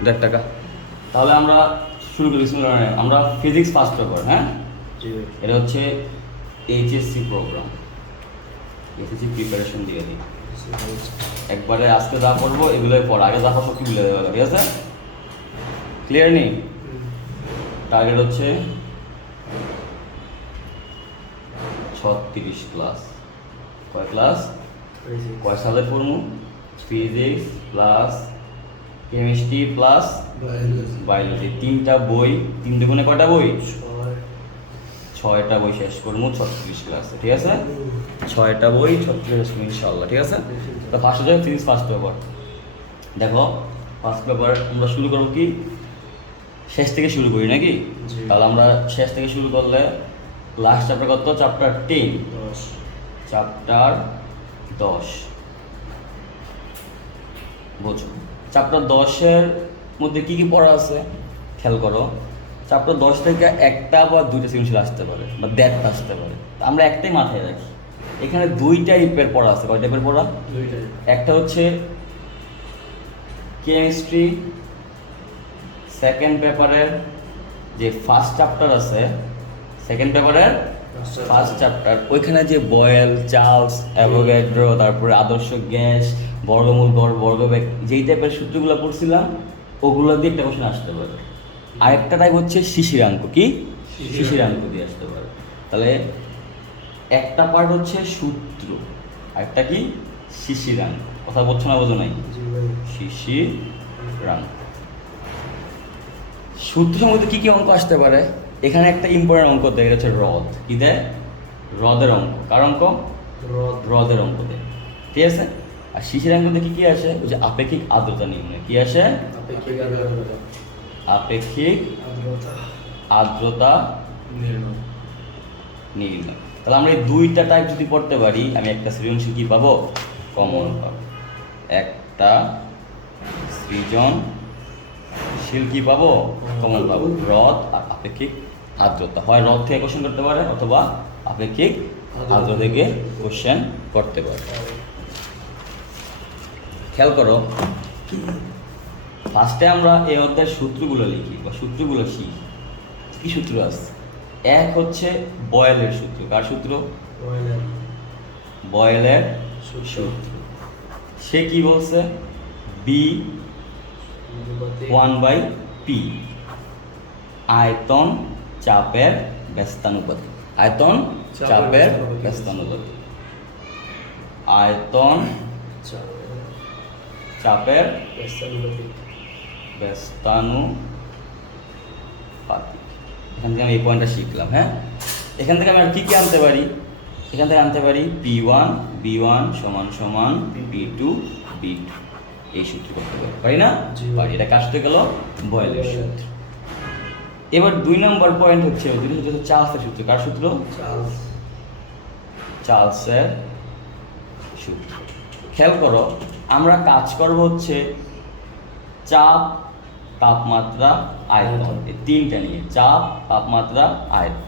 1.5 টাকা। তাহলে আমরা শুরু করি। আমরা ফিজিক্স ফার্স্ট পেপার, হ্যাঁ এটা হচ্ছে এইচএসসি প্রোগ্রাম, এসএসসি প্রিপারেশন দিয়ে দিই একবারে। আজকে যা করবো এগুলোর পর আগে যা সব কি ভুলে দেবে, ঠিক আছে? ক্লিয়ার নেই? টার্গেট হচ্ছে 36 ক্লাস। কয় ক্লাস? কয় সালের পড়মু? Physics plus chemistry plus biology, 3টা বই। 3 দুগুণে কয়টা বই? 6টা বই শেষ করবো 36 ক্লাসে, ঠিক আছে? 6টা বই 36 ইনশাল্লাহ, ঠিক আছে? তো ফার্স্ট হচ্ছে ফিজিক্স ফার্স্ট পেপার। দেখো ফার্স্ট পেপার আমরা শুরু করবো কি শেষ থেকে শুরু করি নাকি? তাহলে আমরা শেষ থেকে শুরু করলে লাস্ট চ্যাপ্টার কত? চ্যাপ্টার 10, চ্যাপ্টার 10 বুঝো। চ্যাপ্টার 10-এর মধ্যে কি কি পড়া আছে খেয়াল করো। চ্যাপ্টার 10 থেকে একটা বা 2টা সৃজনশীল আসতে পারে বা 1.5টা আসতে পারে। আমরা একটাই মাথায় রাখি, এখানে 2 টাইপের পড়া আছে। কয় টাইপের পড়া? একটা হচ্ছে কেমিস্ট্রি সেকেন্ড পেপারের যে ফার্স্ট চ্যাপ্টার আছে, সেকেন্ড পেপারের ফার্স্ট চ্যাপ্টার, ওইখানে যে বয়েল, চার্লস, অ্যাভোগাড্রো, তারপরে আদর্শ গ্যাস, বর্গমূল, গড়, বর্গবেগ, যেই টাইপের সূত্রগুলো পড়ছিলাম ওগুলো দিয়ে একটা কোশ্চেন আসতে পারে। আরেকটা টাইপ হচ্ছে শিশিরাঙ্ক। কি? শিশিরাঙ্ক দিয়ে আসতে পারে। তাহলে একটা পার্ট হচ্ছে সূত্র, আরেকটা কি? শিশিরাঙ্ক। কথা বলছো না? বোঝো নাই? শিশিরাঙ্ক। সূত্রের মধ্যে কি কি অঙ্ক আসতে পারে? এখানে একটা ইম্পর্টেন্ট অঙ্ক দেয়, এটা হচ্ছে রদ। কি দেয়? রদের অঙ্ক। কার অঙ্ক? রদের অঙ্ক দেয়, ঠিক আছে? আর শিশিরাঙ্ক দিয়ে কি আসে? ওই যে আপেক্ষিক আর্দ্রতা নির্ণয়। কি আসে? আপেক্ষিক আর্দ্রতা নির্ণয়। তাহলে আমরা এই 2টা টাইপ যদি পড়তে পারি, আমি একটা সৃজনশীল কি পাবো? কমন পাবো। একটা সৃজনশীল কি পাবো? কমন পাবো। রদ আর আপেক্ষিক আর্দ্রতা। হয় রদ থেকে কোশ্চেন করতে পারে অথবা আপেক্ষিক আর্দ্রতা থেকে কোশ্চেন করতে পারে। খেয়াল করো, ফার্স্টে আমরা এই অধ্যায়ের সূত্রগুলো লিখি বা সূত্রগুলো শিখি। কি সূত্র আছে? এক হচ্ছে বয়েলের সূত্র। কার সূত্র? বয়েলের সূত্র। সে কি বলছে? বি 1/p আয়তন চাপের ব্যস্তানুপাতি। আয়তন চাপের ব্যস্তানুপাতি। আয়তন চাপের ব্যস্তানুপাতি। এখান থেকে আমি এই পয়েন্টটা শিখলাম, হ্যাঁ? এখান থেকে আমি আর কি কি আনতে পারি? এখান থেকে আনতে পারি P1 B1 সমান P2 B2, এই সূত্র করতে পারি না? পারি। এটা কাজ হয়ে গেল বয়েলের সূত্র। এবার 2 নম্বর পয়েন্ট হচ্ছে চার্লসের সূত্র। কার সূত্র? চার্লসের সূত্র। খেয়াল করো, আমরা কাজ করব হচ্ছে চাপ, তাপমাত্রা, আয়তন, এই 3টা নিয়ে। চাপ, তাপমাত্রা, আয়তন।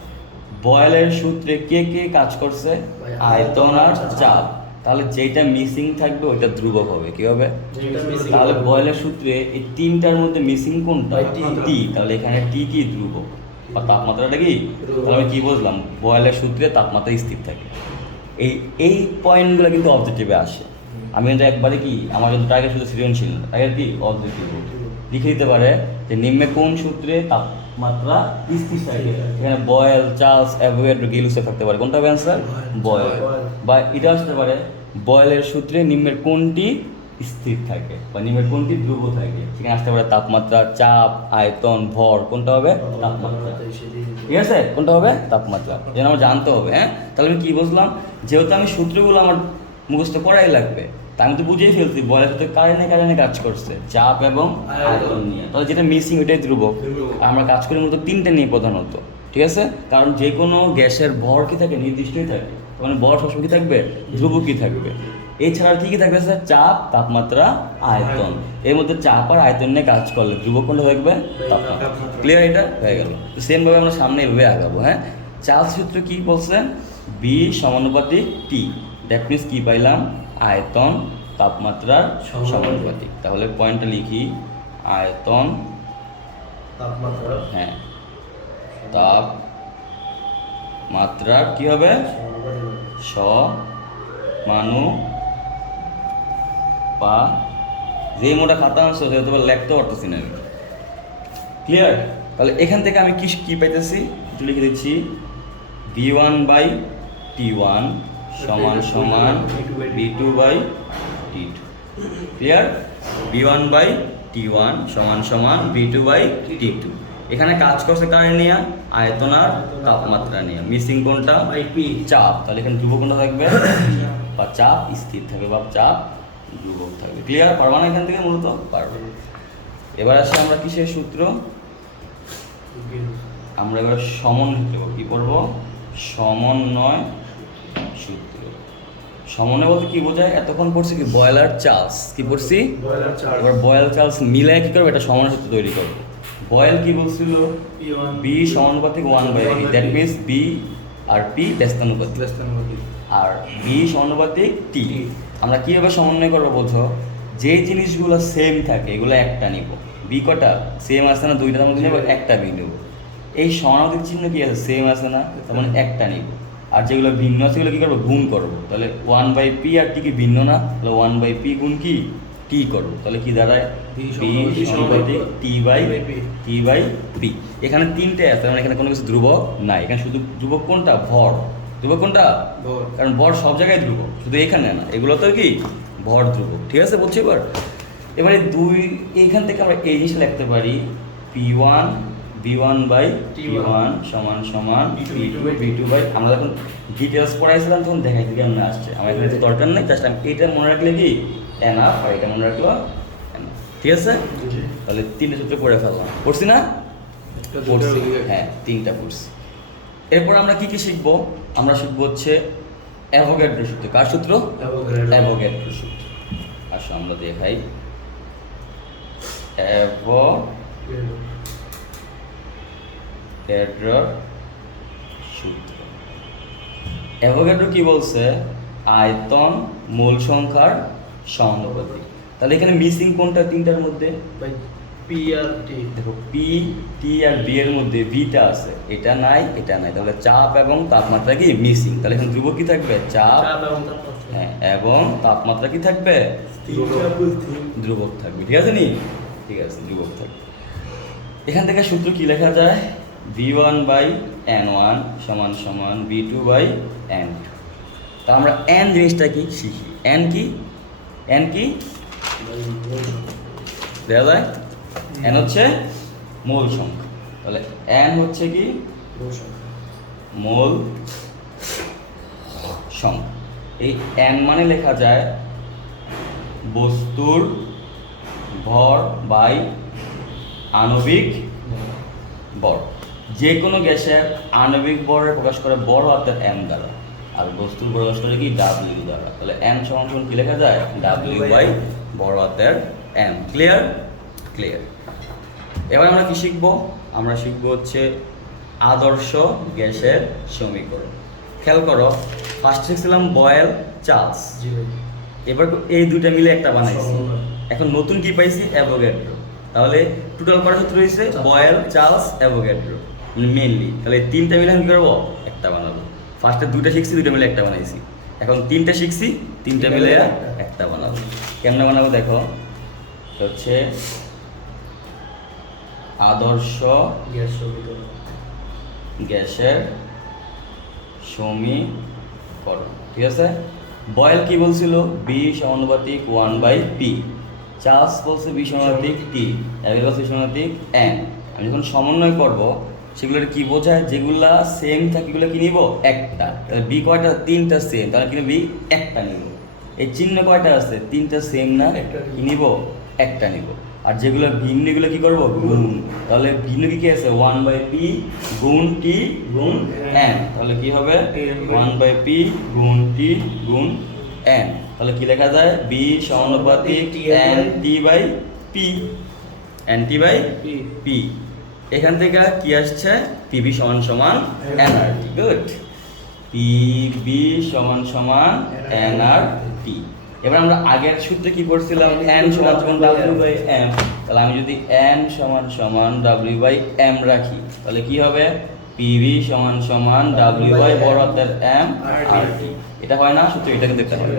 বয়েলের সূত্রে কে কে কাজ করছে? আয়তন আর চাপ। তাহলে যেটা মিসিং থাকবে ওইটা ধ্রুবক হবে। কি হবে? তাহলে বয়েলের সূত্রে এই 3টার মধ্যে মিসিং কোনটা? টি। তাহলে এখানে টি কি? ধ্রুবক। বা তাপমাত্রাটা কি? তাহলে আমি কি বুঝলাম? বয়েলের সূত্রে তাপমাত্রা স্থির থাকে। এই পয়েন্টগুলো কিন্তু অবজেক্টিভে আসে। আমি কিন্তু একবারে কি, আমার কিন্তু টার্গেট শুধু সৃজনশীল না, টার্গেট কি? অবজেক্টিভ। লিখে দিতে পারে যে নিম্নে কোন সূত্রে তাপমাত্রা স্থির থাকে। এখানে বয়েল, চার্লস, অ্যাভোগাড্রো, গেলুসে থাকতে পারে। কোনটা হবে অ্যান্সার? বয়েল। বা এটা আসতে পারে বয়েলের সূত্রে নিম্নের কোনটি স্থির থাকে বা নিম্নের কোনটি ধ্রুব থাকে। সেখানে আসতে পারে তাপমাত্রা, চাপ, আয়তন, ভর। কোনটা হবে? তাপমাত্রা। ঠিক আছে? কোনটা হবে? তাপমাত্রা। যেন আমার জানতে হবে, হ্যাঁ? তাহলে আমি কি বুঝলাম? যেহেতু আমি সূত্রগুলো আমার মুখস্থ করাই লাগবে, তা আমি তো বুঝেই ফেলছি বয়েলের সাথে কারেন্টে কাজ করছে, চাপ এবং আয়তন নিয়ে। তাহলে যেটা মিসিং ওইটাই ধ্রুবক। আমরা কাজ করি মূলত 3টা নিয়ে প্রধানত, ঠিক আছে? কারণ যে কোনো গ্যাসের ভর কি থাকে? নির্দিষ্টই থাকে। মানে ভর সবসময় কি থাকবে? ধ্রুবকই থাকবে। এছাড়া কি কি থাকবে স্যার? চাপ, তাপমাত্রা, আয়তন। এর মধ্যে চাপ আর আয়তন নিয়ে কাজ করলে ধ্রুবক কোনটা থাকবে? তাপমাত্রা। ক্লিয়ার? এটা হয়ে গেল। সেমভাবে আমরা সামনে এভাবে আগাবো, হ্যাঁ? চার্লস সূত্র কি বলছে? বি সমানুপাতিক টি। দ্যাট মিনস কি পাইলাম? আয়তন তাপমাত্রার সমানুপাতিক। তাহলে পয়েন্টটা লিখি, আয়তন তাপমাত্রা হ্যাঁ তাপ মাত্রা কি হবে সমানুপা যে মোটা খাতা আনছো সেটা তো লিখতে পারতেছি না আমি ক্লিয়ার তাহলে এখান থেকে আমি কি পাইতেছি একটু লিখে দিচ্ছি v1/t1 সমান সমান v2/t2 ক্লিয়ার v1/t1 সমান সমান v2/t2 এখানে কাজ করছে কারেন্ট নিয়ে আয়তন আর তাপমাত্রা নিয়ে মিসিং কোনটা পি চাপ তাহলে এখানে ধ্রুবক কোনটা থাকবে বা চাপ স্থির থাকবে বা চাপ ধ্রুবক থাকবে ক্লিয়ার পারবা না এখান থেকে মূলত পারবে এবার আসে আমরা কিসের সূত্র আমরা এবার সমন্বয় করব কি করব সমন্বয় সূত্র সমন্বয় বলতে কি বোঝায় এতক্ষণ পড়ছি কি বয়লার চার্লস কি পড়ছি বয়লার চার্জ এবার বয়েল চার্লস মিলে কি করবে এটা সমন্বয় সূত্র তৈরি করবে বয়েল কি বলছিল P1 b সমানুপাতিক 1/p দ্যাট মিন্স b আর p ব্যস্তানুপাতিক আর b সমানুপাতিক t আমরা কিভাবে সমন্বয় করবো বোঝো যে জিনিসগুলো সেম থাকে এগুলো একটা নিব b কটা সেম আছে না দুইটার মধ্যে নেব একটা b নেব এই সমানুপাতিক চিহ্ন কি আছে সেম আছে না তার মানে একটা নিব আর যেগুলো ভিন্ন আছে সেগুলো কি করবো গুণ করবো তাহলে 1/p আর t কি ভিন্ন না তাহলে 1/p গুণ কি t করবো তাহলে কি দাঁড়ায় b b সমানুপাতিক t/p এখানে তিনটে আছে মানে এখানে কোনো কিছু ধ্রুবক নাই এখানে শুধু ধ্রুবক কোনটা ভর ধ্রুবক কোনটা ভর কারণ ভর সব জায়গায় ধ্রুবক শুধু এখানে না এগুলো তো কি ভর ধ্রুবক ঠিক আছে বলছি এবারে দুই এইখান থেকে আমরা এই জিনিসটা লিখতে পারি p1 v1/t1 সমান সমান v2 আমরা যখন ডিটেলস পড়াইছিলাম তখন দেখাইছি কেমন আসছে আমার এখানে তো দরকার নেই জাস্ট আমি এইটা মনে রাখলে কি এনাফ আর এটা মনে রাখলো enough। ঠিক আছে তাহলে তিনটে সূত্র পড়ে ফেললাম পড়ছি না পড়ছি হ্যাঁ তিনটা পড়ছি এরপর আমরা কি কি শিখবো আমরা শিখবো হচ্ছে অ্যাভোগাড্রো সূত্র কার সূত্র অ্যাভোগাড্রো সূত্র আসো আমরা দেখাই অ্যাভোগাড্রো সূত্র অ্যাভোগাড্রো কি বলছে আয়তন মূল সংখ্যার সমানুপাতিক তাহলে এখানে মিসিং কোনটা তিনটার মধ্যে পি আর টি দেখো পি টি আর বি এর মধ্যে ভিটা আছে এটা নাই তাহলে চাপ এবং তাপমাত্রা কি মিসিং তাহলে এখানে ধ্রুবক কি থাকবে চাপ হ্যাঁ এবং তাপমাত্রা কি থাকবে ধ্রুবক থাকবে ঠিক আছে নি ঠিক আছে ধ্রুবক থাকবে এখান থেকে সূত্র কি লেখা যায় v1/n1 সমান সমান v2/n2 তা আমরা n জিনিসটা কি শিখি n কি দেখা যায় n হচ্ছে মূল সংখ্যা তাহলে n হচ্ছে কি মূল সংখ্যা এই n মানে লেখা যায় বস্তুর ভর বাই আণবিক ভর যে কোনো গ্যাসের আণবিক ভরের প্রকাশ করে বড় হাতের m দ্বারা আর বস্তুর প্রকাশ করে কি w দ্বারা তাহলে n সমান সমান কি লেখা যায় w বাই বড় হাতের m ক্লিয়ার এবার আমরা কি শিখবো আমরা শিখবো হচ্ছে আদর্শ গ্যাসের সমীকরণ খেয়াল করো ফার্স্ট শিখছিলাম বয়েল চার্লস এবার এই দুইটা মিলে একটা বানাইছি এখন নতুন কি পাইছি অ্যাভোগাড্রো তাহলে টোটাল করা সূত্র হয়েছে বয়েল চার্লস অ্যাভোগাড্রো মানে মেইনলি তাহলে তিনটা মিলে আমি করবো একটা বানাবো ফার্স্টে দুইটা শিখছি দুইটা মিলে একটা বানাইছি এখন তিনটা শিখছি তিনটা মিলে একটা বানাবো কেমনে বানাবো দেখো হচ্ছে আদর্শ গ্যাসের সমীকরণ ঠিক আছে বয়েল কি বলছিল বি সমানুপাতিক 1/p চার্লস বলছে বি সমানুপাতিক টি অ্যাভোগাড্রো বি সমানুপাতিক n আমি যখন সমন্বয় করব সেগুলোর কি বোঝায় যেগুলা সেম থাকে এগুলো কি নিব একটা তাহলে বি কয়টা তিনটা সেম তাহলে কি বি একটা নিব এই চিহ্ন কয়টা আছে তিনটা সেম না কি নিব একটা নিব আর যেগুলো ভিন্ন এগুলো কি করব গুণ তাহলে ভিন্ন কি আছে 1/p গুণ t গুণ n তাহলে কি হবে 1/p গুণ t গুণ n তাহলে কি লেখা যায় b সমানুপাতিক nt/p nt/p এখান থেকে কি আসছে pb সমান সমান nRT গুড pb সমান সমান nRT এবার আমরা আগের সূত্রে কি করছিলাম n সমান সমান w/m তাহলে আমি যদি n সমান সমান w বাই m রাখি তাহলে কি হবে pv সমান সমান w বাই বড় হাতের m rt। এটা হয় না সূত্র, এটা কিন্তু একটা হয়।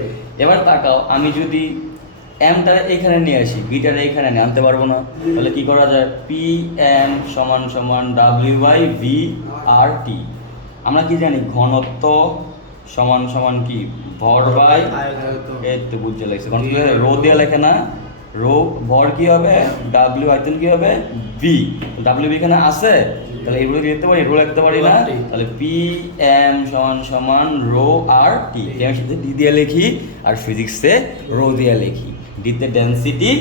এবার তাকাও, আমি যদি mটা এখানে নিয়ে আসি, বিটারে এখানে আনতে পারবো না, তাহলে কি করা যায় pm সমান সমান w বাই v rt। আমরা কি জানি ঘনত্ব সমান সমান কি ভর বাই এই তো বুঝতে লাগছে, কারণ কি রো দিয়ে লেখে না, রো ভর কি হবে ডাব্লিউ আয়তন কি হবে ভি, ডাব্লিউ ভি এখানে আছে, তাহলে এগুলো লিখতে পারি, রো লিখতে পারি না, তাহলে পি এম সমান সমান রো আর টি। কেমিস্ট্রিতে ডি দিয়ে লিখি আর ফিজিক্সে রো দিয়ে লিখি। ডিতে ডেনসিটি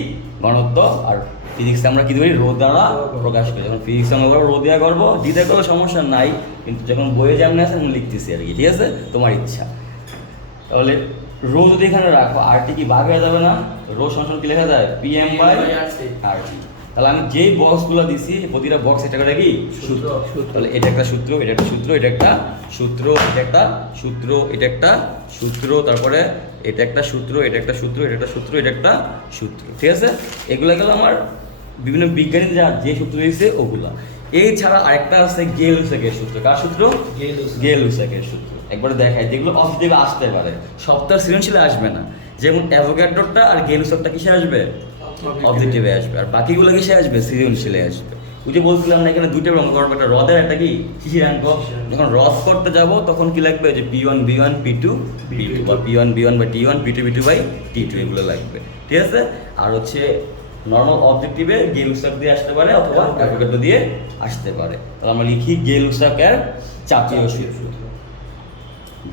ঘনত্ব, আর ফিজিক্সে আমরা কি করি রো দ্বারা প্রকাশ করি। যখন ফিজিক্সে আমরা রো দেওয়া করবো, ডি দিয়ে করলে সমস্যা নাই, কিন্তু যখন বইয়ে যেমন আছে আমি লিখতেছি আর কি, ঠিক আছে, তোমার ইচ্ছা। তাহলে রো যদি এখানে রাখো আর টি কি ভাগ হয়ে যাবে না, রো সমান কি লেখা যায় pm বাই আর টি। তাহলে আমি যেই বক্সগুলো দিছি প্রতিটা বক্স এটা করে কি সূত্র, তাহলে এটা একটা সূত্র, এটা একটা সূত্র, এটা একটা সূত্র, এটা একটা সূত্র, এটা একটা সূত্র, তারপরে এটা একটা সূত্র, এটা একটা সূত্র, এটা একটা সূত্র, এটা একটা সূত্র, ঠিক আছে। এগুলো গেল আমার বিভিন্ন বিজ্ঞানী যে সূত্র দিয়েছে ওগুলা। এই ছাড়া আরেকটা আছে গেল-লুসাকের সূত্র। কার সূত্র? গেল-লুসাকের সূত্র। একবারে দেখাই, যেগুলো অবজেক্টিভে আসতে পারে, সবটা সৃজনশীলে আসবে না। যেমন অ্যাভোগাড্রোটা আর গেল-লুসাকটা কিসে আসবে? অবজেক্টিভে আসবে। আর বাকিগুলো কিসে আসবে? সৃজনশীলে আসবে। ওই যে বলছিলাম না এখানে দুইটা অঙ্ক করবো, একটা হ্রদের একটা কি শিশির অঙ্ক। যখন হ্রদ করতে যাব তখন কি লাগবে, যে p1 b1 p2 b2 বা p1 b1 বা t1 p2 b2 by t2 এগুলো লাগবে, ঠিক আছে। আর হচ্ছে নর্মাল অবজেক্টিভে গেল-লুসাক দিয়ে আসতে পারে অথবা অ্যাভোগাড্রো দিয়ে আসতে পারে। তাহলে আমরা লিখি গেল-লুসাকের চাপীয় সূত্র।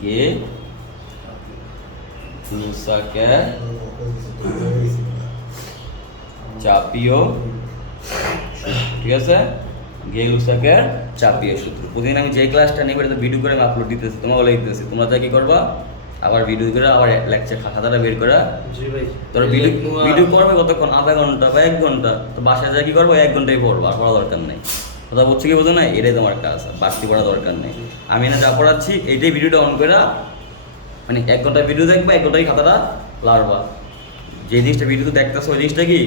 গেল-লুসাকের চাপীয় সূত্র, ঠিক আছে। গেল-লুসাকের চাপীয় সূত্র। প্রতিদিন আমি যে ক্লাসটা নিই এটা ভিডিও করে আমি আপলোড দিতেছি, তোমরা বলে দিতেছি, তোমরা যা কি করবা আবার ভিডিও করে আবার লেকচার খাতাটা বের করে তোর ভিডিও করবে কতক্ষণ, আধা ঘন্টা বা 1 ঘন্টা, তো বাসায় যা কি করবো 1 ঘন্টায় পড়বো, আর পড়া দরকার নেই। কথা বলছে কি বোঝো না, এটাই তোমার কাজ, বাড়তি পড়া দরকার নেই। আমি না যা পড়াচ্ছি এইটাই ভিডিওটা অন করে মানে 1 ঘন্টা ভিডিও দেখবা, 1 ঘন্টায় খাতাটা লাড়বা। যে জিনিসটা ভিডিওতে দেখতেছো ওই জিনিসটা কি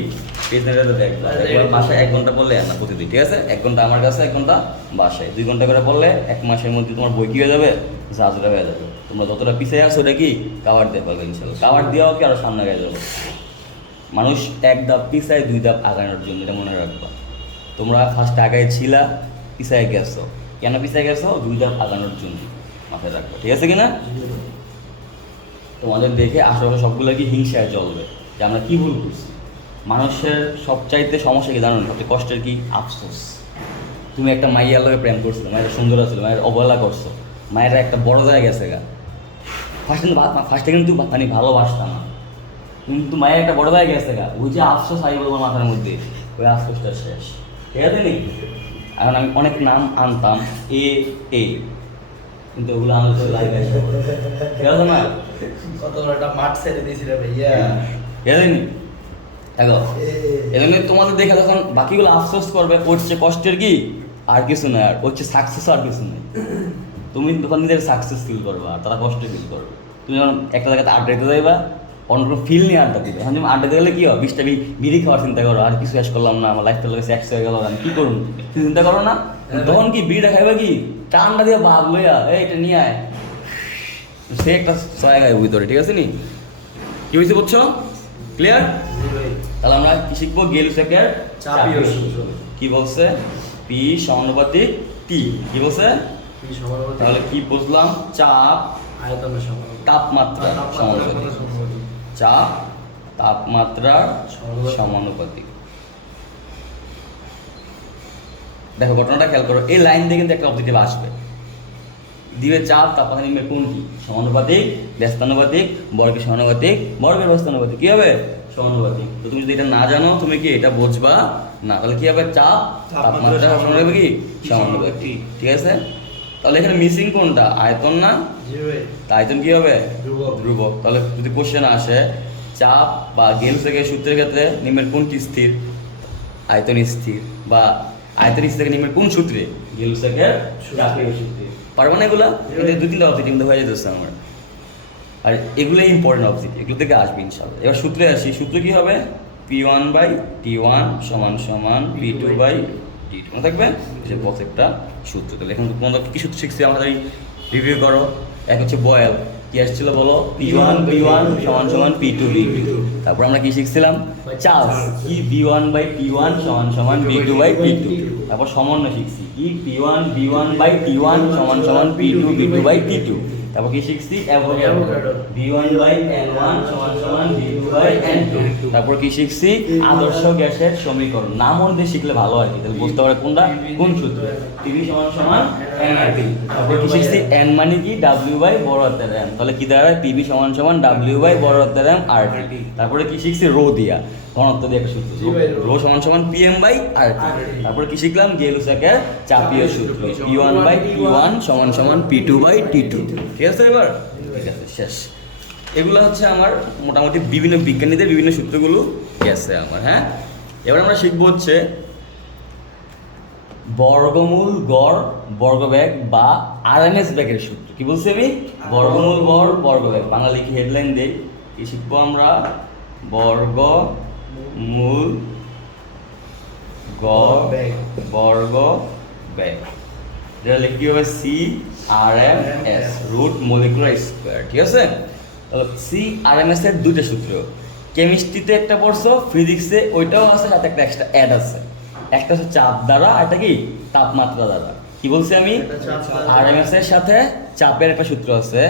পেজ নেটাতে দেখবা। একবার মাসে 1 ঘন্টা পড়লে না প্রতিদিন, ঠিক আছে। 1 ঘন্টা আমার কাছে, 1 ঘন্টা বাসায়, 2 ঘন্টা করে পড়লে 1 মাসের মধ্যে তোমার বই কি হয়ে যাবে, জাজরা হয়ে যাবে। তোমরা যতটা পিছিয়ে আসো ওটা কি কাভার দিয়ে পারবে ইনশাল্লাহ। কাভার দেওয়াও কি আরো সামনে গিয়ে যাবে। মানুষ 1 ধাপ পিছায় 2 ধাপ আগানোর জন্য, এটা মনে রাখবা। তোমরা ফার্স্ট আগায় ছিলা, পিছায় গেছো, কেন পিছায় গেছো? 2 ধাপ আগানোর জন্য, মাথায় রাখবা, ঠিক আছে কিনা। তোমাদের দেখে আশেপাশে সবগুলো কি হিংসায় জ্বলবে যে আমরা কি ভুল করছি। মানুষের সবচাইতে সমস্যা কি জানো, সবচেয়ে কষ্টের কি? আফসোস। তুমি একটা মাইয়ার লগে প্রেম করছো, মায়ের সুন্দর ছিল, মায়ের অবহেলা করছো, মায়েরা একটা বড় জায়গায় গেছে গা, ফার্স্টে কিন্তু মানে ভালোবাসতাম না, কিন্তু মায়ের একটা বড় জায়গায় গেছে গা, ওই যে আফসোস আই বলবো মাথার মধ্যে, ওই আফসোসটা শেষ, ঠিক আছে নি। এখন আমি অনেক নাম আনতাম এ এ, কিন্তু ওগুলো আনতে তো লাগে, ঠিক আছে না। কত বড় একটা মাঠ ছেড়ে দিয়েছি রে ভাইয়া, এজন্য দেখো, এজন্য তোমাদের দেখে যখন বাকিগুলো আফসোস করবে, ওর চেয়ে কষ্টের কি আর কিছু নয়, আর ওর চেয়ে সাকসেস আর কিছু নেই। তুমি তখন নিজের সাকসেস ফিল করবে আর তারা কষ্ট ফিল করবে। তুমি যখন একটা জায়গাতে আড্ডা দিতে যাইবা, অন্য কোনো ফিল নিয়ে আড্ডা দিবে। এখন তুমি আড্ডা দিতে গেলে কি হয়, 20টা বিড়ি খাওয়ার চিন্তা করো, আর কিছু শেষ করলাম না, আমার লাইফটা লাগে শেষ হয়ে গেল, আমি কী করুন চিন্তা করো না। তখন কি বিড়িটা খাইবা কি টানটা দিয়ে ভাব লইয়া, এটা নিয়ে আয়, সে একটা জায়গায় ভিতরে, ঠিক আছে নি। কি হয়েছে বুঝছো? ক্লিয়ার? তাহলে আমরা কি শিখবো? গেল-লুসাকের চাপীয় সূত্র। কি বলছে? পি সমানুপাতিক টি। কি বলছে? তাহলে কি বুঝলাম? চাপ আয়তনের সমানুপাতিক, তাপমাত্রা সমানুপাতিক, চাপ তাপমাত্রার সমানুপাতিক। দেখো ঘটনাটা খেয়াল করো, এই লাইন দিয়ে কিন্তু একটা অবজেক্টিভ আসবে, দিবে চাপ তাপমাত্রা নিম্নের কোনটি সমানুপাতিক, ব্যস্তানুপাতিক, বর্গের সমানুপাতিক, বর্গের ব্যস্তানুপাতিক, কি হবে? সমানুপাতিক। তো তুমি যদি এটা না জানো তুমি কি এটা বুঝবা না, তাহলে কি হবে? চাপ তাপমাত্রা সমানুপাতিক কি সমানুপাতিক, ঠিক আছে। তাহলে এখানে মিসিং কোনটা? আয়তন না? তা আয়তন কি হবে? ধ্রুবক। তাহলে যদি কোশ্চেন আসে চাপ বা গেল-লুসাকের সূত্রের ক্ষেত্রে নিম্নের কোনটি স্থির? আয়তন স্থির। বা আয়তন স্থির থেকে নিম্নের কোন সূত্রে? গেল-লুসাকের চাপীয় সূত্রে। পারবো না এগুলা? কিন্তু 2-3টা অবজেক্টিভ হয়ে যেতেছে আমার, আর এগুলোই ইম্পর্টেন্ট অবজেক্টিভ, এগুলো থেকে আসবে ইনশাআল্লাহ। এবার সূত্রে আসি, সূত্র কি হবে? P P1 বাই T1 সমান সমান P2 বাই T2 মনে থাকবে যে বক্স একটা সূত্র। তাহলে এখন তোমাদের কি সূত্র শিখছি আমাদের রিভিউ করো। এক হচ্ছে বয়েল, কি আসছিল বলো? P1 সমান সমান P2 B2। তারপর আমরা কি শিখছিলাম? চার্জ, কি B1 বাই T1 সমান সমান B2 বাই T2। তারপর সমন্বয় শিখছি, কি P1 বাই T1 সমান সমান P2 B2 বাই T2। তারপর কি শিখছি? অ্যাভোগাড্রো, B1 বাই N1 সমান সমান B2 বাই N2। তারপর কি শিখছি? আদর্শ গ্যাসের সমীকরণ। নাম মধ্যে শিখলে ভালো আর কি, তাহলে বুঝতে পারে কোনটা কোন সূত্র। টিভি সমান সমান NRT। তারপর কি শিখছি? N মানে কি? W বাই বড় হাতের M। তাহলে কি দাঁড়ায়? পিবি সমান সমান W বাই বড় হাতের M RT। তারপরে কি শিখছি? রো দিয়া, ঘনত্ব দিয়ে একটা সূত্র, রো সমান সমান PM বাই RT। তারপরে কি শিখলাম? গেলুসাকের চাপীয় সূত্র, P1 বাই T1 সমান সমান P2 বাই T2। ঠিক আছে এবার? ঠিক আছে, শেষ। এগুলো হচ্ছে আমার মোটামুটি বিভিন্ন বিজ্ঞানীদের বিভিন্ন সূত্রগুলো গেছে আমার। হ্যাঁ, এবার আমরা শিখবো হচ্ছে বর্গমূল গড় বর্গবেগ বা আরএমএস বেগের সূত্র। কি বলছি আমি? বর্গমূল গড় বর্গবেগ। বাংলা লিখি হেডলাইন দেই, কি শিখবো আমরা? বর্গমূল গড় বর্গবেগ। যেটা লিখতে হবে CRMS, রুট মলিকুলার স্কোয়ার। ঠিক আছে? তাহলে CRMS এর দুইটা সূত্র, কেমিস্ট্রিতে একটা পড়ছো, ফিজিক্সে ওইটাও আছে, সাথে একটা এক্সট্রা অ্যাড আছে। একটা হচ্ছে চাপ দ্বারা, একটা কি তাপমাত্রা দ্বারা। কি বলছি আমি? আরএমএস এর সাথে চাপের একটা সূত্র আছে,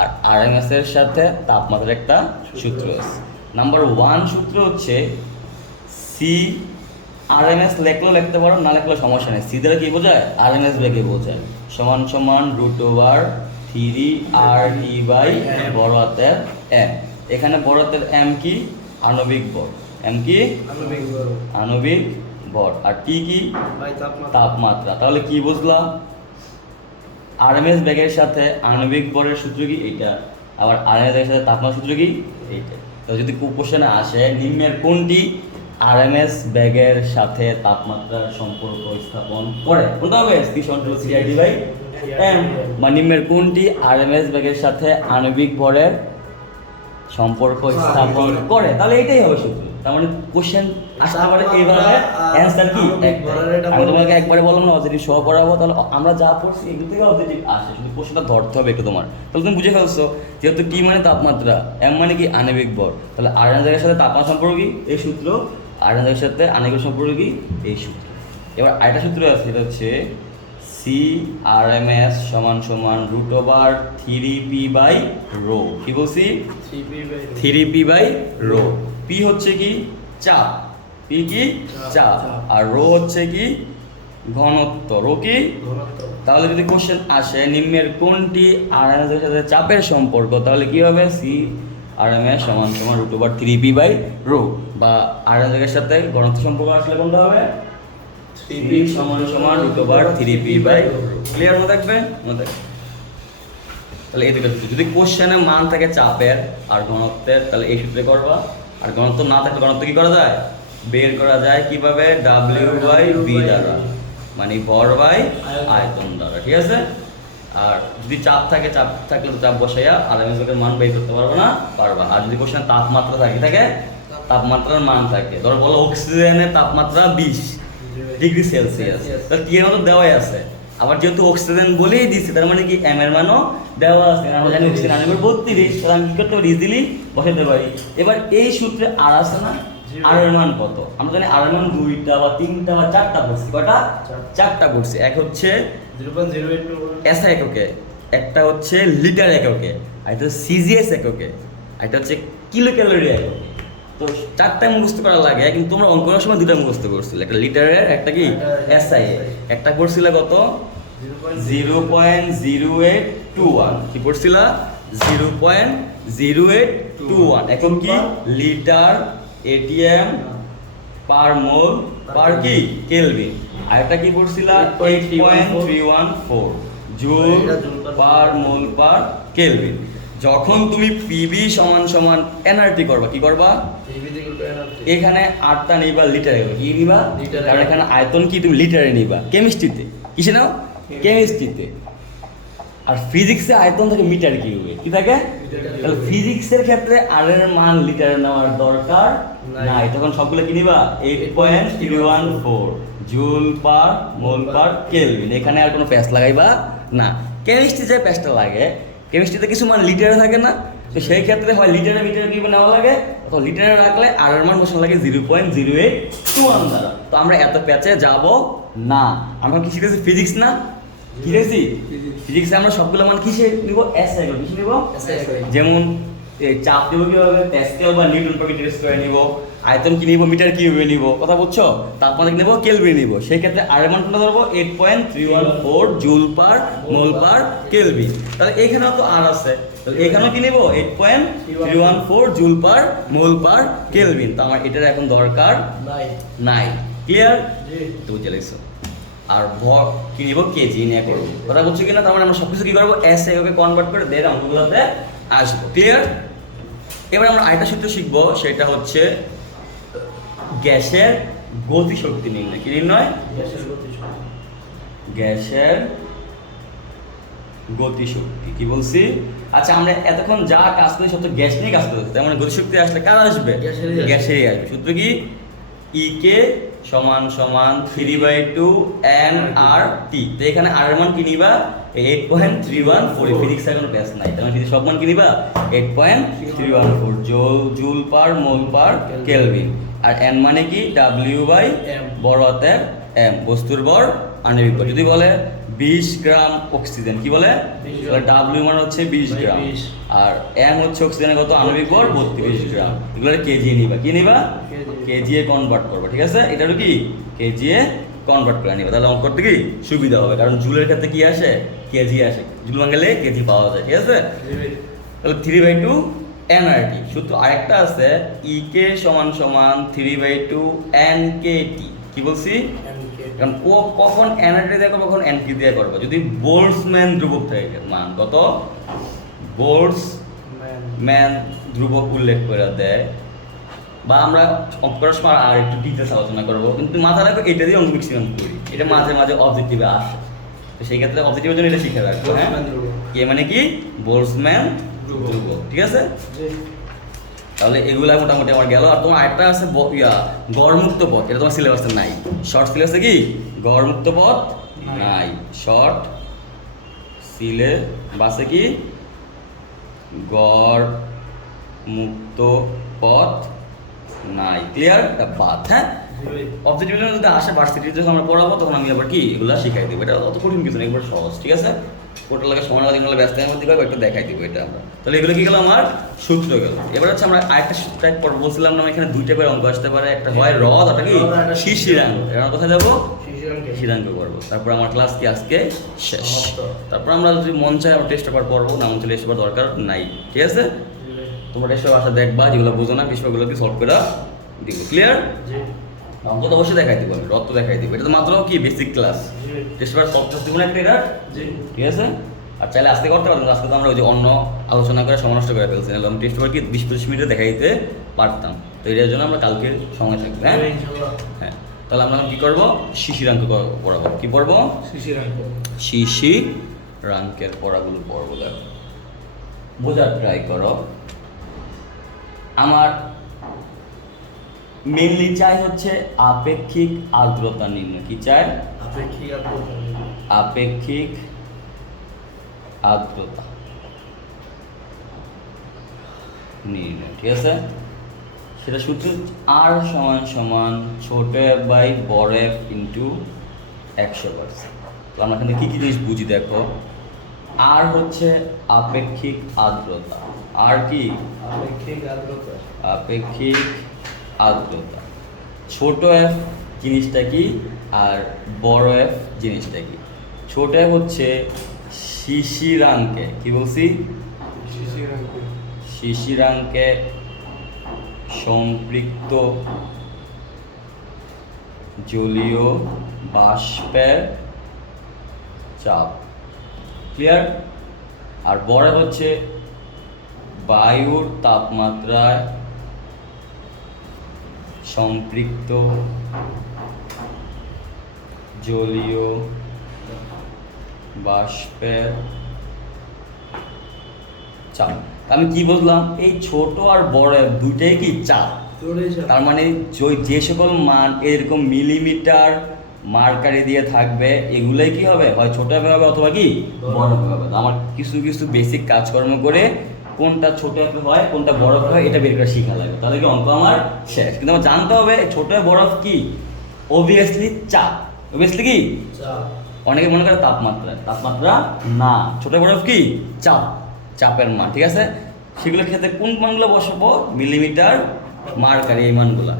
আর আরএমএস এর সাথে তাপমাত্রার একটা সূত্র আছে। নাম্বার 1 সূত্র হচ্ছে CRMS, লেখলেও লিখতে পারো, না লেখলেও সমস্যা নেই। সি দ্বারা কি বোঝায়? আরএমএস বেগে বোঝায়, সমান সমান √3RT বাই বড় হাতের M। এখানে বড় হাতের M কি? আণবিক ভর। M কি? আণবিক ভর। আর T কি? তাপমাত্রা। তাহলে কি বুঝলাম? আরএমএস বেগের সাথে আণবিক ভরের সূত্র কি? এইটা। আবার আরএমএস বেগের সাথে তাপমাত্রার সূত্র কি? এইটা। তো যদি কোশ্চেনে আসে নিম্নের কোনটি আরএমএস বেগের সাথে তাপমাত্রার সম্পর্ক স্থাপন করে, কোনটা হবে? C/3RT by M। বা নিম্নের কোনটি আরএমএস বেগের সাথে আণবিক ভরের সম্পর্ক স্থাপন করে? তাহলে এটাই হবে সূত্র। তার মানে কোশ্চেন আসতে পারে এইভাবে, অ্যান্সার কি? আমি তোমাকে একবারে বললাম না অবজেক্টিভ সহ করাবো, তাহলে আমরা যা পড়ছি এগুলো থেকে অবজেক্টিভ আসে, শুধু কোশ্চেনটা ধরতে হবে একটু তোমার। তাহলে তুমি বুঝে ফেলছো, যেহেতু টি মানে তাপমাত্রা, এম মানে কি? আণবিক ভর, তাহলে আয়রন জায়গার সাথে তাপমাত্রা সম্পর্ক কি? এই সূত্র। আয়রন জায়গার সাথে আণবিক সম্পর্ক কি? এই সূত্র। এবার আরেকটা সূত্র আছে, সেটা হচ্ছে CRMS সমান সমান √3P বাই রো। কি বলছি? 3P by rho. P হচ্ছে কি? চাপ, P কি? চাপ। আর রো হচ্ছে কি? ঘনত্ব। রো কি? তাহলে যদি কোশ্চেন আসে নিম্নের কোনটি আরএমএস এর সাথে চাপের সম্পর্ক, তাহলে কি হবে? CRMS সমান সমান √3P বাই রো। বা আরএমএস এর সাথে ঘনত্ব সম্পর্ক আসলে কোনটা হবে? 3P সমান সমান √3P বাই রো। ক্লিয়ার মনে থাকবে? মনে থাকবে। তাহলে এই দুটো সূত্র, যদি কোশ্চেনে মান থাকে চাপের আর ঘনত্বের, তাহলে এই সূত্রে করবা। আর ঘনত্ব না থাকলে ঘনত্ব কি করা যায়? বের করা যায় কিভাবে? W/V দ্বারা, মানে ভর বাই আয়তন দ্বারা। ঠিক আছে? আর যদি চাপ থাকে, চাপ থাকলে তো চাপ বসাইয়া আরএমএস বেগের মান বের করতে পারবো না? পারবা। আর যদি কোশ্চেন তাপমাত্রা থাকে, তাপমাত্রার মান থাকে, ধরো বলো অক্সিজেনের তাপমাত্রা 20 ডিগ্রি সেলসিয়াস, তাহলে টি এর মতো দেওয়াই আছে। আবার যেহেতু অক্সিজেন বলেই দিচ্ছে, তার মানে কি এম এর মানও দেওয়া আছে। আমরা জানি অক্সিজেন আণবিক ভর 30, তাহলে আমি কি করতে পারি? ইজিলি বসাতে পারি। এবার এই সূত্রে আর আছে না, আর এর মান কত? আমরা জানি আর এর মান 2টা বা 3টা বা 4টা পড়ছি। কয়টা? 4টা পড়ছি। এক হচ্ছে 0.082 এসআই এককে, একটা হচ্ছে লিটার এককে, আর একটা হচ্ছে সিজিএস এককে, আর একটা হচ্ছে কিলো ক্যালোরি এককে। তো 4টা মুখস্থ করা লাগে, কিন্তু তোমরা অঙ্ক করার সময় 2টা মুখস্থ করছিলে, একটা লিটারের, একটা কি এসআই। একটা করছিলে কত? 0.0821। কি করছিলা? 0.0821। এখন কি? লিটার এটিএম পার মোল পার কি? কেলভিন। আর একটা কি করছিলা? 8.314 জুল পার মোল পার কেলভিন। যখন তুমি পিবি সমান সমান এনআরটি করবা, কি করবা? এখানে 8টা নিবা লিটারে, কি নিবা? কারণ এখানে আয়তন কি তুমি লিটারে নিবা। কেমিস্ট্রিতে কিসে নাও? কেমিস্ট্রিতে। আর ফিজিক্সে আয়তন থাকে মিটার কিউবে। কি থাকে? তাহলে ফিজিক্সের ক্ষেত্রে আর এর মান লিটারে নেওয়ার দরকার নাই, তখন সবগুলো কি নিবা 8.314 জুল পার মোল পার কেলভিন। এখানে আর কোনো প্যাচ লাগাইবা না। কেমিস্ট্রি যে প্যাচটা লাগে, কেমিস্ট্রিতে কিছু মান লিটারে থাকে না, তো সেই ক্ষেত্রে হয় লিটারে মিটারে কি নেওয়া লাগে, তো লিটারে রাখলে আর এর মান বসানো লাগে 0.0821 দ্বারা। তো আমরা এত প্যাচে যাব না। আমরা কি শিখেছি? ফিজিক্স না, কি শিখেছি? ফিজিক্সে আমরা সবগুলো মান কিসে নিব? এসআই করব। কিসে নিব? যেমন চাপ দেবো কিভাবে? প্যাসকেল বা নিউটন পার মিটার স্কয়ার নিব। আয়তন কি নিব? মিটার কিউবে নিব। কথা বুঝছো? তাপমাত্রা কি নিব? কেলভিন নিব। সেই ক্ষেত্রে আর এর মান কোনটা ধরবো? 8.314 জুল পার মোল পার কেলভিন। তাহলে এইখানেও তো আর আছে, তাহলে এখানেও কি নিব? 8.314 জুল পার মোল পার কেলভিন। তো আমার এটার এখন দরকার নাই। ক্লিয়ার? তো বুঝে লাগছো। আর ভর কি নিব? কেজি নিয়ে করব। কথা বুঝছো কিনা? তার মানে আমরা সবকিছু কি করবো? এসআই ওকে কনভার্ট করে দেন অঙ্কগুলোতে আসবো। ক্লিয়ার? এবার আমরা আরেকটা সূত্র শিখবো, সেটা হচ্ছে গ্যাসের গতিশক্তি নির্ণয়। কি নির্ণয়? গ্যাসের গতিশক্তি। কি বলছি? আচ্ছা, আমরা এতক্ষণ যা কাজ করি সব তো গ্যাস নিয়ে কাজ করতেছি, তার মানে গতিশক্তি আসলে কার আসবে? গ্যাসেরই আসবে। সূত্র কি? ইকে সমান সমান 3/2 nRT। তো এখানে আর এর মান কি নিবা? 8.314। ফিজিক্স এর কোনো প্যাচ নাই, তার মানে সব মান কি নিবা? 8.314 জুল পার মোল পার কেলভিন। আর n মানে কি? W/m, বড় হাতের m, বস্তুর ভর আণবিক ভর। যদি বলে 20 গ্রাম অক্সিজেন, কি বলে? W মানে হচ্ছে 20 গ্রাম, আর m হচ্ছে অক্সিজেনের কত? আণবিক ভর 32 গ্রাম। এগুলো কেজি নিবা। কি নিবা? কেজি এ কনভার্ট করবা। ঠিক আছে? এটারও কি কেজি এ কনভার্ট করে নিবা। তাহলে অঙ্ক করতে কি সুবিধা হবে, কারণ জুলের ক্ষেত্রে কি আসে? কেজি আসে। জুল ভাঙলে কেজি পাওয়া যায়। ঠিক আছে? তাহলে 3/2 nRT। শুধু আরেকটা আছে, ইকে সমান সমান 3/2 nKT। কি বলছি? কারণ ও কখন nRT দিয়ে করবো, কখন nK দিয়ে করবো? যদি বোল্টজম্যান ধ্রুবক থাকে, মান কত? বোল্টজম্যান ধ্রুবক উল্লেখ করে দেয়, বা আমরা অঙ্ক করার সময় আর একটু ডিটেলস আলোচনা করবো, কিন্তু মাথা রাখবো এটা দিয়ে অঙ্ক ম্যাক্সিমাম করি। এটা মাঝে মাঝে অবজেক্টিভে আসে, তো সেই ক্ষেত্রে অবজেক্টিভের জন্য এটা শিখে রাখবো। হ্যাঁ, কে মানে কি? বোল্টজম্যান ধ্রুবক। ঠিক আছে? তাহলে এগুলা মোটামুটি আমার গেল। আর তোমার আরেকটা আছে গড়মুক্ত পথ, এটা তোমার সিলেবাসে নাই। শর্ট সিলেবাসে কি গড়মুক্ত পথ নাই। শর্ট সিলেবাসে কি গড় মুক্ত পথ নাই। ক্লিয়ার? বাদ। হ্যাঁ, অবজেক্টিভ যদি আসে ভার্সিটিতে যখন আমরা পড়াবো, তখন আমি আবার কি এগুলো শিখাই দেবো। এটা অত কঠিন কিছু না, একবার সহজ। ঠিক আছে? কোটা লাগে সমান লাগে, নাহলে ব্যস্ত মধ্যে করবো, একটু দেখাই দিব এটা আমরা। তাহলে এগুলো কি গেল? আমার সূত্র গেল। এবার হচ্ছে আমরা আরেকটা টাইপ পর বলছিলাম না, এখানে দুইটা করে অঙ্ক আসতে পারে। একটা হয় রদ, ওটা কি শিশিরাঙ্ক। এবার কোথায় যাবো? শিশিরাঙ্ক করবো। তারপর আমার ক্লাস কি আজকে শেষ। তারপর আমরা যদি মন চাই আমরা টেস্ট পেপার পড়বো, না মন চাইলে টেস্ট পেপার দরকার নাই। ঠিক আছে? তোমরা টেস্ট পেপার আসা দেখবা, যেগুলো বুঝো না বিষয়গুলো কি সলভ করে দিব। ক্লিয়ার? অঙ্ক তো অবশ্যই দেখাই দিব, আমি রদ তো দেখাই দিব। এটা তো মাত্র কি basic class. Test paper solve করতে দিব না একটা এটা। ঠিক আছে? আর চাইলে আজকে করতে পারতাম, আজকে তো আমরা ওই যে অন্য আলোচনা করে সময় নষ্ট করে ফেলছি, নাহলে আমি টেস্ট পেপার কি 20-25 মিনিটে দেখাই দিতে পারতাম। তো এটার জন্য আমরা কালকে সময় থাকবে। হ্যাঁ, হ্যাঁ। তাহলে আমরা কি করবো? শিশিরাঙ্ক পড়াবো। কি পড়বো? শিশিরাঙ্কের পড়াগুলো পড়বো। দেখো, বোঝার ট্রাই করো। আমার মেনলি চাই হচ্ছে আপেক্ষিক আর্দ্রতা নির্ণয়। কি চাই? আপেক্ষিক আর্দ্রতা নির্ণয়। ঠিক আছে? সেটা সূত্র আর সমান সমান ছোট এফ বাই বড় এফ ইন্টু 100%। তো আমরা এখানে কী কী জিনিস বুঝি দেখো। আর হচ্ছে আপেক্ষিক আর্দ্রতা। আর কি? আপেক্ষিক আর্দ্রতা। ছোট এফ জিনিসটা কি আর বড় এফ জিনিসটা কি? ছোট এফ হচ্ছে শিশিরাঙ্কে। কি বলছি? শিশিরাঙ্কে সম্পৃক্ত জলীয় বাষ্পের চাপ। ক্লিয়ার? আর বড় হচ্ছে বায়ুর তাপমাত্রায় সম্পৃক্ত জলীয় বাষ্পের চাপ। আমি কি বললাম? এই ছোট আর বড় দুইটাই কি চাপ। তার মানে যে সকল মান এরকম মিলিমিটার মার্কারি দিয়ে থাকবে এগুলোই কি হবে, হয় ছোট হবে অথবা কি বড় হবে। তো আমার কিছু কিছু বেসিক কাজকর্ম করে কোনটা ছোট হবে হয় কোনটা বড় হয় এটা বের করে শেখা লাগবে, তাহলে কি অঙ্ক আমার শেষ। কিন্তু আমার জানতে হবে ছোট বড় কি, অবভিয়াসলি চাপ, অবভিয়াসলি কি অনেকে মনে করে তাপমাত্রা, তাপমাত্রা না, ছোট বড় কি চাপ, চাপের মান, ঠিক আছে। সেগুলোর ক্ষেত্রে কোন মানগুলো বসাবো, মিলিমিটার মার্কারি এই মানগুলো।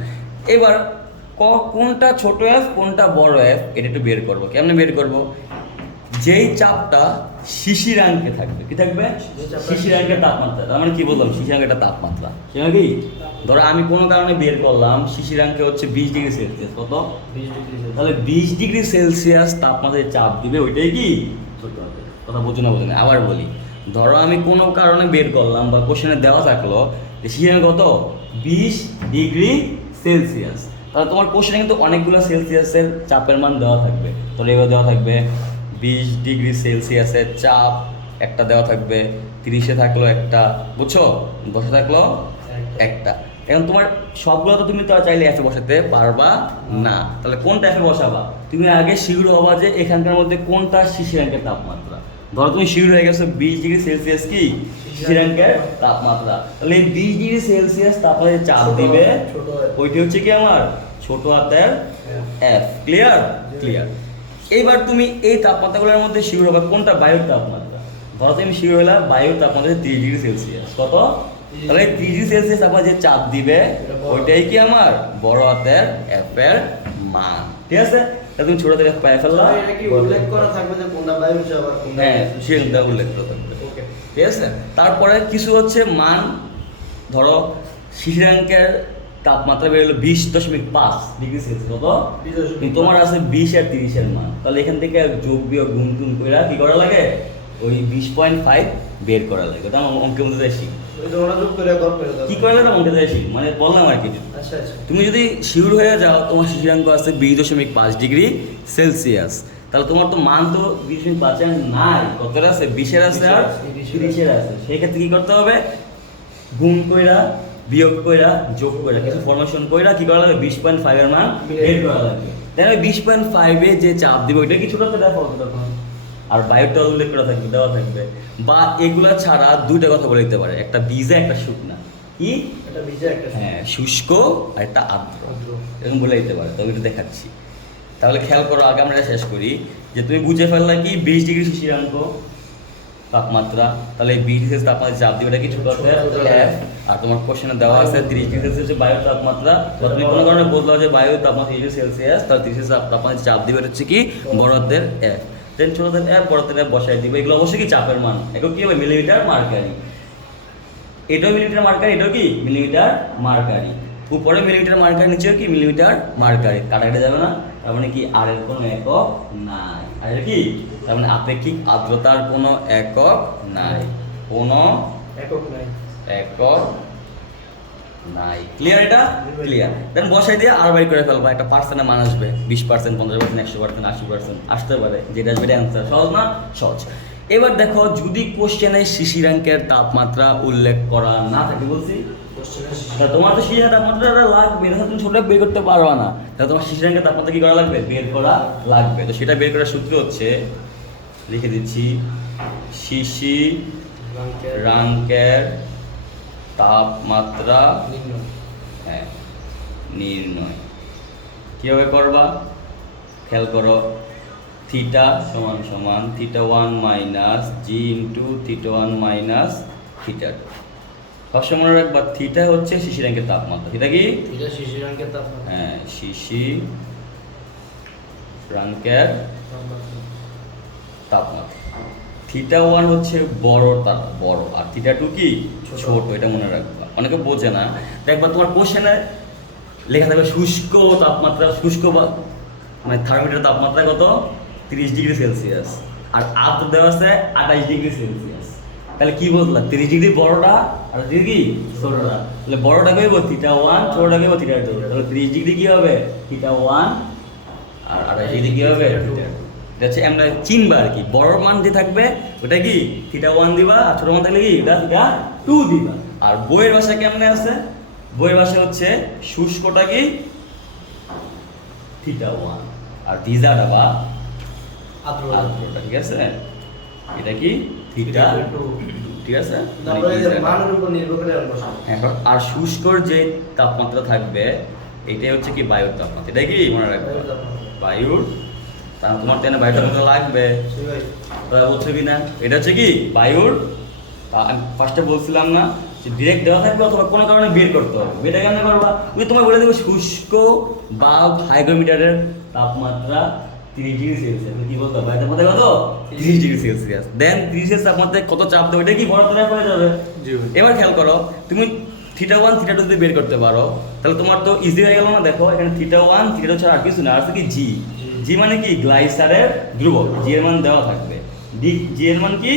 এবার কোনটা ছোট এফ কোনটা বড় এফ এটা একটু বের করবো। কেমনে বের করব, যেই চাপটা শিশিরাঙ্কে থাকবে, কি থাকবে শিশিরাঙ্কের তাপমাত্রা, তার মানে কি বললাম শিশিরাঙ্কের তাপমাত্রা, সেটা কি ধরো আমি কোনো কারণে বের করলাম শিশিরাঙ্কে হচ্ছে 20 ডিগ্রি সেলসিয়াস, কত 20 ডিগ্রি তাহলে 20 ডিগ্রি সেলসিয়াস তাপমাত্রায় চাপ দিবে, ওইটাই কি ছোট হবে। কথা বোঝো না বোঝো না, আবার বলি, ধরো আমি কোনো কারণে বের করলাম বা কোশ্চেনে দেওয়া থাকলো যে শিশিরাঙ্ক কত 20 ডিগ্রি সেলসিয়াস, তাহলে তোমার কোশ্চেনে কিন্তু অনেকগুলো সেলসিয়াসের চাপের মান দেওয়া থাকবে। তাহলে এবার দেওয়া থাকবে 20 ডিগ্রি সেলসিয়াসের চাপ একটা দেওয়া থাকবে, 30-এ থাকলো একটা, বুঝছো, 10-এ থাকলো একটা। এখন তোমার সবগুলো তো তুমি তো আর চাইলে এফে বসাতে পারবা না, তাহলে কোনটা এফে বসাবা, তুমি আগে শিওর হবা যে এখানকার মধ্যে কোনটা শিশিরাঙ্কের তাপমাত্রা। ধরো তুমি শিওর হয়ে গেছো 20 ডিগ্রি সেলসিয়াস কি শিশিরাঙ্কের তাপমাত্রা, তাহলে এই 20 ডিগ্রি সেলসিয়াস তাপমাত্রায় চাপ দিবে ওইটি হচ্ছে কি আমার ছোট হাতের এফ। Clear clear. এইবার তুমি এই তাপমাত্রাগুলোর মধ্যে শিওর হবে কোনটা বায়ুর তাপমাত্রা। ধরো তুমি শিওর হলে বায়ুর তাপমাত্রা 30 ডিগ্রি সেলসিয়াস, কত, তাহলে 30 ডিগ্রি সেলসিয়াস আপনার যে চাপ দিবে ওইটাই কি আমার বড় হাতের এফ এর মান, ঠিক আছে। তাহলে তুমি ছোট হাতের এফ পাই ফেললা, এটা কি উল্লেখ করা থাকবে যে কোনটা বায়ুর চাপ আর কোনটা হ্যাঁ সেটা উল্লেখ করা থাকবে, ওকে ঠিক আছে। তারপরে কিছু হচ্ছে মান, ধরো শিশিরাঙ্কের তাপমাত্রা বেরোলো 20.5 ডিগ্রি সেলসিয়াস, কত, কিন্তু তোমার আছে 20 আর 30 এর মান, তাহলে এখান থেকে যোগ বিয়োগ গুণ টুন করে কি করা লাগে, ওই 20.5 বের করা লাগে। ওটা আমার অঙ্কের মধ্যে যাই শিখ, ওই তো ওরা যোগ করে গড় করে দাও কি করে লাগে অঙ্কে যাই শিখ, মানে বললাম আর কি। আচ্ছা আচ্ছা তুমি যদি শিওর হয়ে যাও তোমার শিশিরাঙ্ক আছে 20.5 ডিগ্রি সেলসিয়াস, তাহলে তোমার তো মান তো 20.5 এর নাই, কতটা আছে 20-এর আছে আর 30-এর আছে, সেই ক্ষেত্রে কি করতে হবে, গুণ কইরা বিয়োগ কইরা যোগ কইরা কিছু ফরমেশন কইরা কি করা লাগে 20.5 এর মান বের করা লাগে। তাহলে 20.5 এ যে চাপ দিবে ওইটা কি ছোট হাতের এফ হবে তখন, আর বায়ুটা উল্লেখ করা থাকবে, দেওয়া থাকবে। বা এগুলা ছাড়া দুইটা কথা বলে দিতে পারে, একটা ভিজা একটা শুকনা, কি এটা ভিজা একটা হ্যাঁ শুষ্ক আর একটা আর্দ্র, এরকম বলে দিতে পারে। তবে এটা দেখাচ্ছি, তাহলে খেয়াল করো, আগে আমরা এটা শেষ করি যে তুমি বুঝে ফেললা কি 20 ডিগ্রি শিশিরাঙ্ক তাপমাত্রা, তাহলে এই 20 ডিগ্রি সেলসিয়াস তাপমাত্রা চাপ দিবে এটা কি ছোট হাতের এফ, আর তোমার কোশ্চেনে দেওয়া আছে 30 ডিগ্রি সেলসিয়াস হচ্ছে বায়ুর তাপমাত্রা, তো তুমি কোনো কারণে বললো যে বায়ুর তাপমাত্রা 30 ডিগ্রি সেলসিয়াস, তাহলে 30 ডিগ্রি তাপমাত্রা চাপ দিবে হচ্ছে কি বড় হাতের এফ, দেন ছোট হাতের এফ বড় হাতের এফ বসাই দিবে। এগুলো অবশ্যই কি চাপের মান, এগুলো কি হবে মিলিমিটার মার্কারি, এটাও মিলিমিটার মার্কারি, এটাও কি মিলিমিটার মার্কারি, উপরে মিলিমিটার মার্কারি নিচেও কি মিলিমিটার মার্কারি, কাটাকাটি যাবে না, তার মানে কি আর এর কোনো একক নাই, আর এটা কি তার মানে আপেক্ষিক আর্দ্রতার কোনো একক নাই, কোনো একক নাই, একক নাই। ক্লিয়ার, এটা ক্লিয়ার। দেন বসাই দিয়ে আর বাই করে ফেলবা, একটা পার্সেন্টের মান আসবে 20%, 50%, 100%, 80% আসতে পারে, যেটা আসবে এটা অ্যান্সার। সহজ না, সহজ। এবার দেখো যদি কোশ্চেনে শিশিরাঙ্কের তাপমাত্রা উল্লেখ করা না থাকে, বলছি তোমার তো শিশিরাঙ্কের তাপমাত্রাটা লাগবে, এটা তুমি ছোট বের করতে পারবা না, তাহলে তোমার শিশিরাঙ্কের তাপমাত্রা কি করা লাগবে, বের করা লাগবে। তো সেটা বের করার সূত্র হচ্ছে, লিখে দিচ্ছি, শিশিরাঙ্কের তাপমাত্রা হ্যাঁ নির্ণয় কীভাবে করবা, খেয়াল করো, থিটা সমান সমান θ1 মাইনাস জি ইন্টু θ1 মাইনাস θ2। সবসময় মনে রাখবা থিটা হচ্ছে শিশিরাঙ্কের তাপমাত্রা, থিটা কি এটা শিশিরাঙ্কের তাপমাত্রা, হ্যাঁ শিশিরাঙ্কের তাপমাত্রা। θ1 হচ্ছে বড় বড়, আর θ2 কি ছোট, এটা মনে রাখবা, অনেকে বোঝে না। দেখবা তোমার কোশ্চেনে লেখা থাকবে শুষ্ক তাপমাত্রা, শুষ্ক বা মানে থার্মোমিটার তাপমাত্রা কত 30 ডিগ্রি সেলসিয়াস, আর আর্দ্র দেওয়া আছে 28 ডিগ্রি সেলসিয়াস। তাহলে কি বললাম 30 ডিগ্রি বড়টা আর ডিগ্রি ছোটটা, তাহলে বড়টা কইব θ1, ছোটটা কইব θ2। তাহলে 30 ডিগ্রি কি হবে θ1 আর 28 ডিগ্রি কি হবে θ2। এটা হচ্ছে আমরা চিনবা আর কি, বড় মান যে থাকবে ওটা কি θ1 দিবা, আর ছোট মান থাকলে কি এটা θ2 দিবা। আর বইয়ের ভাষা কেমনে আছে, বইয়ের ভাষা হচ্ছে শুষ্কটা কি থিটা ওয়ান, আর ভিজাটা বা আর্দ্রতা, ঠিক আছে? এটা কি থিটা টু, ঠিক আছে? তারপরে এই যে মানের উপর নির্ভর করে আমরা বসাবো। এখন আর শুষ্কর যে তাপমাত্রা থাকবে এটাই হচ্ছে কি বায়ুর তাপমাত্রা, এটা কি মনে রাখবে? বায়ুর তাপমাত্রা। বায়ুর তোমার তেনে বায়ুর তাপমাত্রা লাগবে, জি ভাই। তোমরা বলছো কি না? এটা হচ্ছে কি বায়ুর আমি ফার্স্টে বলছিলাম না যে ডিরেক্ট দেওয়া থাকবে অথবা কোনো কারণে বের করতে হবে। এটা কেমন করবা? তুমি তোমায় বলে দেবো শুষ্ক বা হাইগ্রোমিটারের তাপমাত্রা 30 ডিগ্রি সেলসিয়াস। তুমি কি বলতে হবে? বায়ুর তাপমাত্রা কত? 30 ডিগ্রি সেলসিয়াস। দেন 30 সেলসিয়াস তাপমাত্রায় কত চাপ দেবে এটা কি বড় করে হয়ে যাবে। জি ভাই। এবার খেয়াল করো, তুমি থিটা ওয়ান থিটা টু যদি বের করতে পারো তাহলে তোমার তো ইজি হয়ে গেল না? দেখো এখানে থিটা ওয়ান থিটা টু ছাড়া আর কিছু না, আর আছে কি জি। জি মানে কি গ্লাইসারের ধ্রুবক, জি এর মান দেওয়া থাকবে। জি এর মান কি?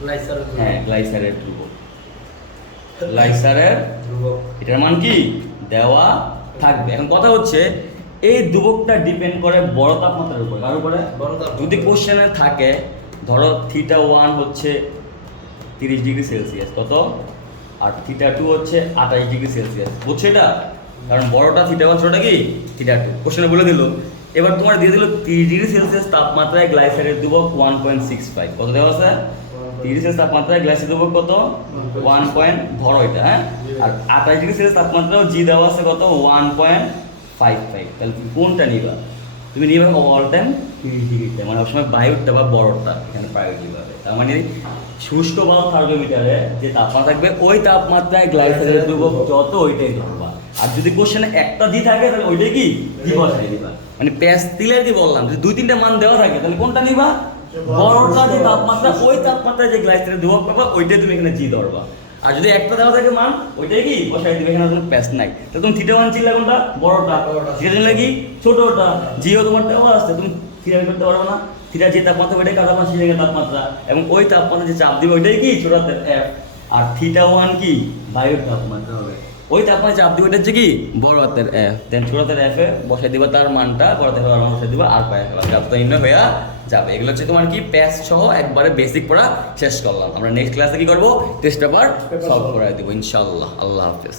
গ্লাইসারের হ্যাঁ গ্লাইসারের ধ্রুবক, গ্লাইসারের ধ্রুবক। এটার মান কি দেওয়া থাকবে। এখন কথা হচ্ছে এই ধ্রুবকটা ডিপেন্ড করে বড় তাপমাত্রার উপর, কার উপরে? বড় তাপমাত্রা। যদি কোশ্চেনে থাকে ধরো থিটা ওয়ান হচ্ছে 30 ডিগ্রি সেলসিয়াস কত, আর থিটা টু হচ্ছে 28 ডিগ্রি সেলসিয়াস, বুঝছো এটা? কারণ বড়টা থিটা ওয়ান, ছোটটা কি থিটা টু, কোশ্চেনে বলে দিল। এবার তোমার দিয়ে দিল 30 ডিগ্রি সেলসিয়াস তাপমাত্রায় গ্লাইসারের ধ্রুবক 1.65, কত দেওয়া আছে? 30 সেলসিয়াস তাপমাত্রায় গ্লাইসারের ধ্রুবক কত? 1 পয়েন্ট, ধরো এটা, হ্যাঁ। আর 28 ডিগ্রি সেলসিয়াস তাপমাত্রাও জি দেওয়া আছে কত? 1.55। তাহলে তুমি কোনটা নিবা? তুমি নিবে অল টাইম 30 ডিগ্রিতে, মানে সবসময় বায়ুরটা বা বড়টা এখানে প্রায়োরিটি পাবে। তার মানে শুষ্ক বা থার্মোমিটারে যে তাপমাত্রা থাকবে ওই তাপমাত্রায় গ্লাইসারের ধ্রুবক যত ওইটাই ধরবা। আর যদি কোশ্চেনে একটা জি থাকে তাহলে ওইটাই কি জি বসাই দিবা। মানে প্যাস দিলে কি বললাম, যদি দুই তিনটা মান দেওয়া থাকে তাহলে কোনটা নিবা? বড়টা যে তাপমাত্রা ওই তাপমাত্রায় যে গ্লাইসারের ধ্রুবক পাবা ওইটাই তুমি এখানে জি ধরবা। আর যদি একটা দেওয়া থাকে মান ওইটাই কি বসাই দিবে, এখানে কোনো প্যাস নাই। তাহলে তুমি থিটা ওয়ান চিনলে কোনটা? বড়টা। থিটা চিনলে কি ছোটটা। জিও তোমার দেওয়া আছে, তুমি থিটা বের করতে পারবে না। থিটা যে তাপমাত্রা ওইটাই কাটা পাঁচ জায়গায় তাপমাত্রা, এবং ওই তাপমাত্রা যে চাপ দিবে ওইটাই কি ছোট হাতের এফ। আর থিটা ওয়ান কি বায়ুর তাপমাত্রা হবে, ওই তাপমাত্রা চাপ দিবে ওইটা হচ্ছে কি বড় হাতের এফ। দেন ছোট হাতের এফ এ বসাই দিবা তার মানটা, বড় হাতের মান বসাই দিবা, আর পায়ে ফেলা চাপটা নির্ণয় হয়ে যাবে। এগুলো হচ্ছে তোমার কি প্যাস সহ একবারে বেসিক পড়া শেষ করলাম। আমরা নেক্সট ক্লাসে কি করবো? টেস্ট পেপার সলভ করাই দেবো ইনশাআল্লাহ। আল্লাহ হাফেজ।